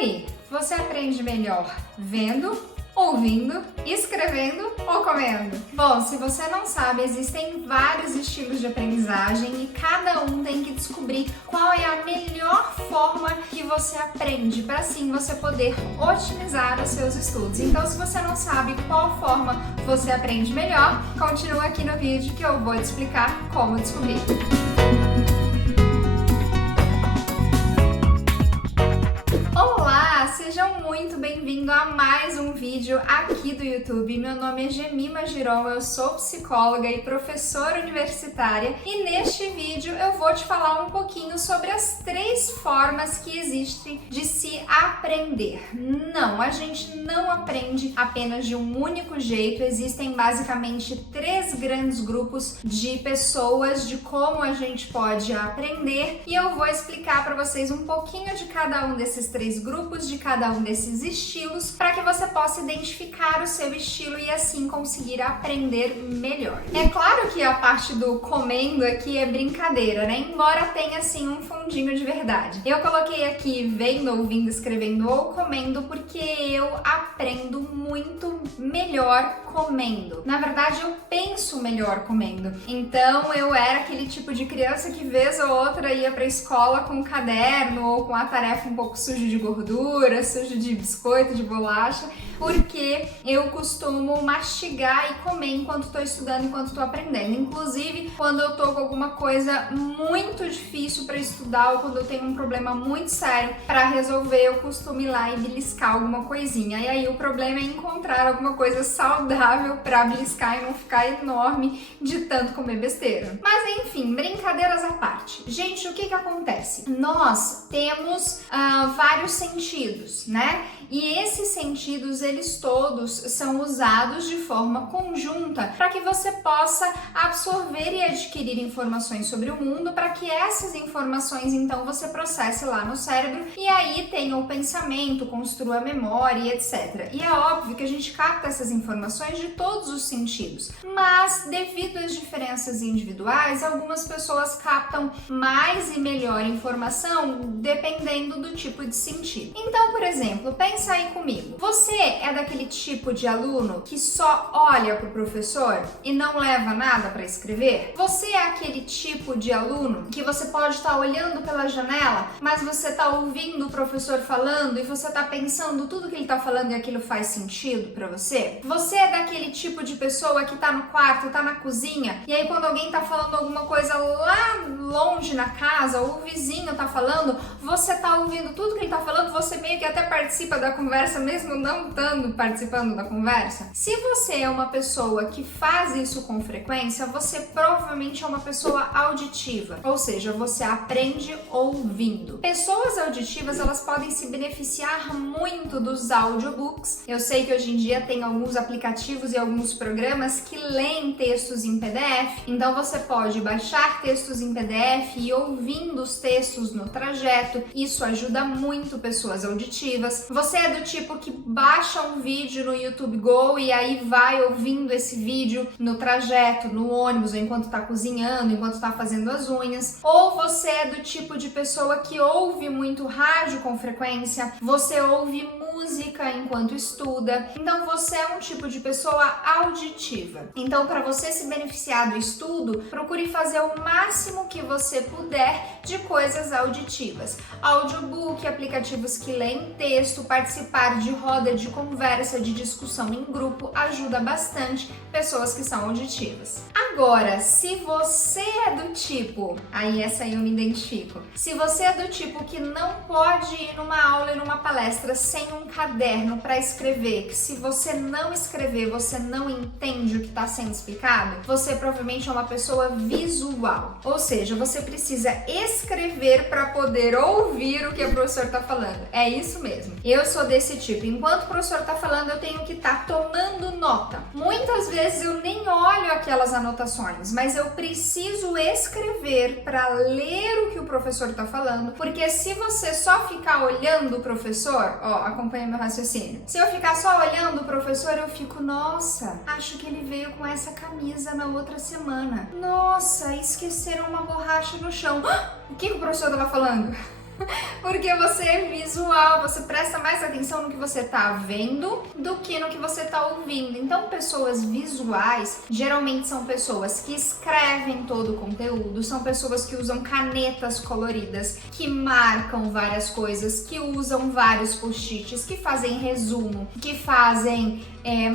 aí, você aprende melhor vendo, ouvindo, escrevendo ou comendo? Bom, se você não sabe, existem vários estilos de aprendizagem e cada um tem que descobrir qual é a melhor forma que você aprende para assim você poder otimizar os seus estudos. Então, se você não sabe qual forma você aprende melhor, continua aqui no vídeo que eu vou te explicar como descobrir. Sejam muito bem-vindos a mais um vídeo aqui do YouTube. Meu nome é Gemima Giron, eu sou psicóloga e professora universitária e neste vídeo eu vou te falar um pouquinho sobre as 3 formas que existem de se aprender. Não, a gente não aprende apenas de um único jeito, existem basicamente 3 grandes grupos de pessoas de como a gente pode aprender e eu vou explicar para vocês um pouquinho de cada um desses 3 grupos, de cada um desses estilos, para que você possa identificar o seu estilo e assim conseguir aprender melhor. É claro que a parte do comendo aqui é brincadeira, né? Embora tenha assim um fundinho de verdade. Eu coloquei aqui vendo, ouvindo, escrevendo ou comendo porque eu aprendo muito melhor comendo. Na verdade, eu penso melhor comendo. Então, eu era aquele tipo de criança que vez ou outra ia pra escola com um caderno ou com a tarefa um pouco suja de gordura, sujo de biscoito, de bolacha, porque eu costumo mastigar e comer enquanto estou estudando, enquanto estou aprendendo. Inclusive, quando eu tô com alguma coisa muito difícil para estudar ou quando eu tenho um problema muito sério para resolver, eu costumo ir lá e beliscar alguma coisinha. E aí o problema é encontrar alguma coisa saudável para beliscar e não ficar enorme de tanto comer besteira. Mas enfim, brincadeiras à parte. Gente, o que acontece? Nós temos vários sentidos, né? E esses sentidos, eles todos são usados de forma conjunta para que você possa absorver e adquirir informações sobre o mundo, para que essas informações, então, você processe lá no cérebro e aí tenha o pensamento, construa a memória e etc. E é óbvio que a gente capta essas informações de todos os sentidos, mas devido às diferenças individuais, algumas pessoas captam mais e melhor informação dependendo do tipo de sentido. Então, por exemplo, pensa aí comigo. Você é daquele tipo de aluno que só olha para o professor e não leva nada para escrever? Você é aquele tipo de aluno que você pode estar olhando pela janela, mas você está ouvindo o professor falando e você está pensando tudo que ele está falando e aquilo faz sentido para você? Você é daquele tipo de pessoa que está no quarto, está na cozinha e aí quando alguém está falando alguma coisa lá longe na casa ou o vizinho está falando, você está ouvindo tudo que ele está falando, você meio que até participa da conversa mesmo não estando participando da conversa? Se você é uma pessoa que faz isso com frequência, você provavelmente é uma pessoa auditiva, ou seja, você aprende ouvindo. Pessoas auditivas, elas podem se beneficiar muito dos audiobooks. Eu sei que hoje em dia tem alguns aplicativos e alguns programas que leem textos em PDF, então você pode baixar textos em PDF e ir ouvindo os textos no trajeto. Isso ajuda muito pessoas auditivas. Você é do tipo que baixa um vídeo no YouTube Go e aí vai ouvindo esse vídeo no trajeto, no ônibus, ou enquanto tá cozinhando, enquanto tá fazendo as unhas. Ou você é do tipo de pessoa que ouve muito rádio com frequência, você ouve música enquanto estuda. Então você é um tipo de pessoa auditiva. Então, para você se beneficiar do estudo, procure fazer o máximo que você puder de coisas auditivas. Audiobook, aplicativos que leem texto, participar de roda de conversa, de discussão em grupo, ajuda bastante pessoas que são auditivas. Agora, se você é do tipo, aí essa aí eu me identifico, se você é do tipo que não pode ir numa aula e numa palestra sem um caderno para escrever, que se você não escrever, você não entende o que está sendo explicado, você provavelmente é uma pessoa visual. Ou seja, você precisa escrever para poder ouvir o que o professor está falando. É isso mesmo. Eu sou desse tipo. Enquanto o professor está falando, eu tenho que estar tomando nota. Muitas vezes eu nem olho aquelas anotações, mas eu preciso escrever para ler o que o professor está falando, porque se você só ficar olhando o professor, ó, acompanha meu raciocínio. Se eu ficar só olhando o professor, eu fico, nossa, acho que ele veio com essa camisa na outra semana. Nossa, esqueceram uma borracha no chão. O que o professor estava falando? Porque você é visual, você presta mais atenção no que você tá vendo do que no que você tá ouvindo. Então, pessoas visuais geralmente são pessoas que escrevem todo o conteúdo, são pessoas que usam canetas coloridas, que marcam várias coisas, que usam vários post-its, que fazem resumo, que fazem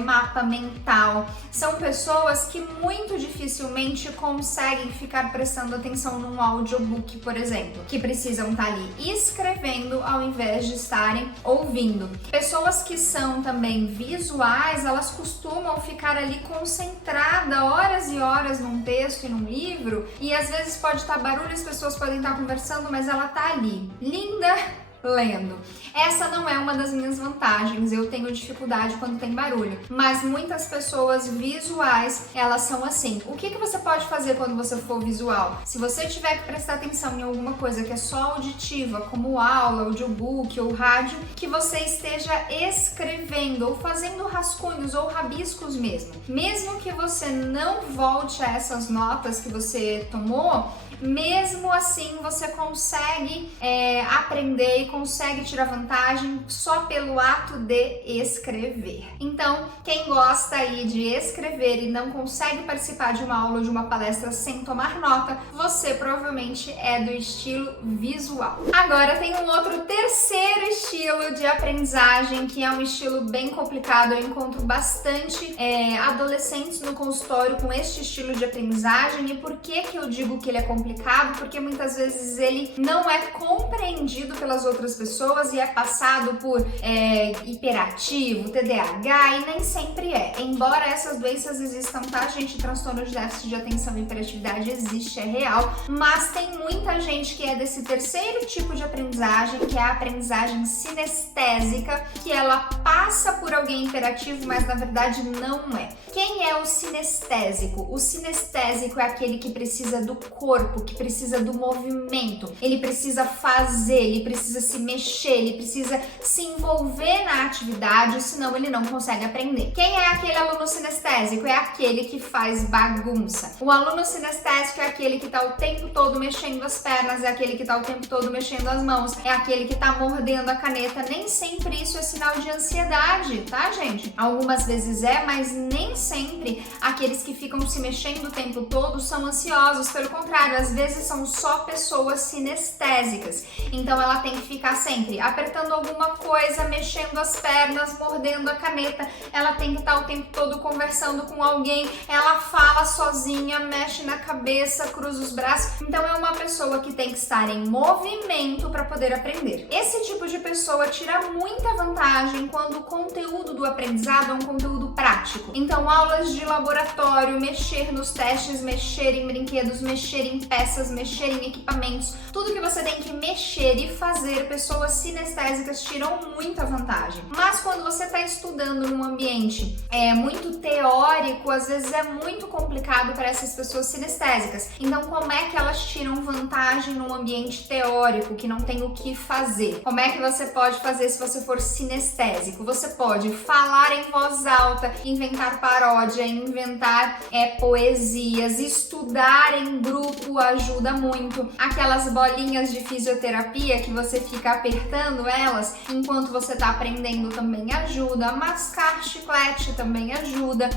mapa mental. São pessoas que muito dificilmente conseguem ficar prestando atenção num audiobook, por exemplo, que precisam estar ali escrevendo ao invés de estarem ouvindo. Pessoas que são também visuais, elas costumam ficar ali concentrada horas e horas num texto e num livro, e às vezes pode estar barulho, as pessoas podem estar conversando, mas ela tá ali, linda, lendo. Essa não é uma das minhas vantagens, eu tenho dificuldade quando tem barulho, mas muitas pessoas visuais, elas são assim. O que você pode fazer quando você for visual? Se você tiver que prestar atenção em alguma coisa que é só auditiva, como aula, audiobook ou rádio, que você esteja escrevendo ou fazendo rascunhos ou rabiscos mesmo. Mesmo que você não volte a essas notas que você tomou, mesmo assim você consegue aprender e consegue tirar vantagem só pelo ato de escrever. Então, quem gosta aí de escrever e não consegue participar de uma aula ou de uma palestra sem tomar nota, você provavelmente é do estilo visual. Agora tem um outro terceiro estilo de aprendizagem, que é um estilo bem complicado. Eu encontro bastante adolescentes no consultório com este estilo de aprendizagem. E por que eu digo que ele é complicado? Porque muitas vezes ele não é compreendido pelas outras pessoas e é passado por hiperativo, TDAH, e nem sempre é. Embora essas doenças existam, tá, gente? Transtorno de déficit de atenção e hiperatividade existe, é real, mas tem muita gente que é desse terceiro tipo de aprendizagem, que é a aprendizagem sinestésica, que ela passa por alguém hiperativo, mas na verdade não é. Quem é o sinestésico? O sinestésico é aquele que precisa do corpo, que precisa do movimento, ele precisa fazer, ele precisa se mexer, ele precisa se envolver na atividade, senão ele não consegue aprender. Quem é aquele aluno sinestésico? É aquele que faz bagunça. O aluno sinestésico é aquele que tá o tempo todo mexendo as pernas, é aquele que tá o tempo todo mexendo as mãos, é aquele que tá mordendo a caneta. Nem sempre isso é sinal de ansiedade, tá, gente? Algumas vezes mas nem sempre aqueles que ficam se mexendo o tempo todo são ansiosos, pelo contrário, às vezes são só pessoas sinestésicas. Então ela tem que ficar sempre apertando alguma coisa, mexendo as pernas, mordendo a caneta, ela tem que estar o tempo todo conversando com alguém, ela fala sozinha, mexe na cabeça, cruza os braços. Então é uma pessoa que tem que estar em movimento para poder aprender. Esse tipo de pessoa tira muita vantagem quando o conteúdo do aprendizado é um conteúdo prático. Então aulas de laboratório, mexer nos testes, mexer em brinquedos, mexer em peças, mexer em equipamentos, tudo que você tem que mexer e fazer, pessoas sinestésicas tiram muita vantagem. Mas quando você está estudando num ambiente muito teórico, às vezes é muito complicado para essas pessoas sinestésicas. Então, como é que elas tiram vantagem num ambiente teórico que não tem o que fazer? Como é que você pode fazer se você for sinestésico? Você pode falar em voz alta, inventar paródia, inventar poesias, estudar em grupo ajuda muito. Aquelas bolinhas de fisioterapia que você fica apertando elas enquanto você está aprendendo também ajuda. Mascar chiclete também ajuda.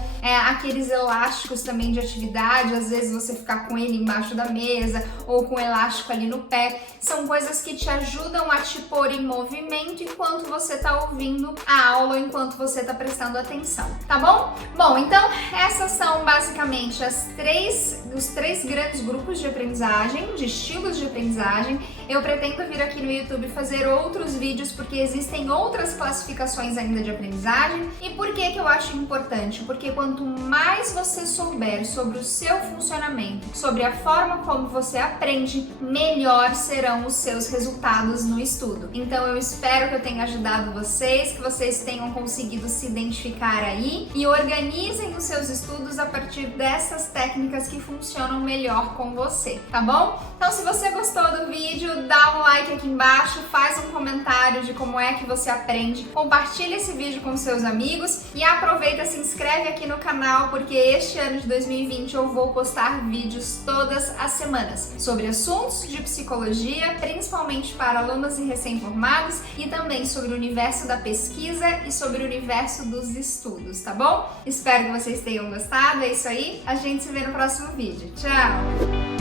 Aqueles elásticos também de atividade, às vezes você ficar com ele embaixo da mesa ou com elástico ali no pé, são coisas que te ajudam a te pôr em movimento enquanto você está ouvindo a aula, enquanto você está prestando atenção, tá bom? Bom, então essas são basicamente os três grandes grupos de aprendizagem, de estilos de aprendizagem. Eu pretendo vir aqui no YouTube fazer outros vídeos porque existem outras classificações ainda de aprendizagem. E por que eu acho importante? Porque quanto mais você souber sobre o seu funcionamento, sobre a forma como você aprende, melhor serão os seus resultados no estudo. Então eu espero que eu tenha ajudado vocês, que vocês tenham conseguido se identificar aí e organizem os seus estudos a partir dessas técnicas que funcionam melhor com você, tá bom? Então, se você gostou do vídeo, dá um like aqui embaixo, faz um comentário de como é que você aprende, compartilha esse vídeo com seus amigos e aproveita, se inscreve aqui no canal, porque este ano de 2020 eu vou postar vídeos todas as semanas sobre assuntos de psicologia, principalmente para alunos e recém-formados, e também sobre o universo da pesquisa e sobre o universo dos estudos, tá bom? Espero que vocês tenham gostado, é isso aí, a gente se vê no próximo vídeo. Tchau!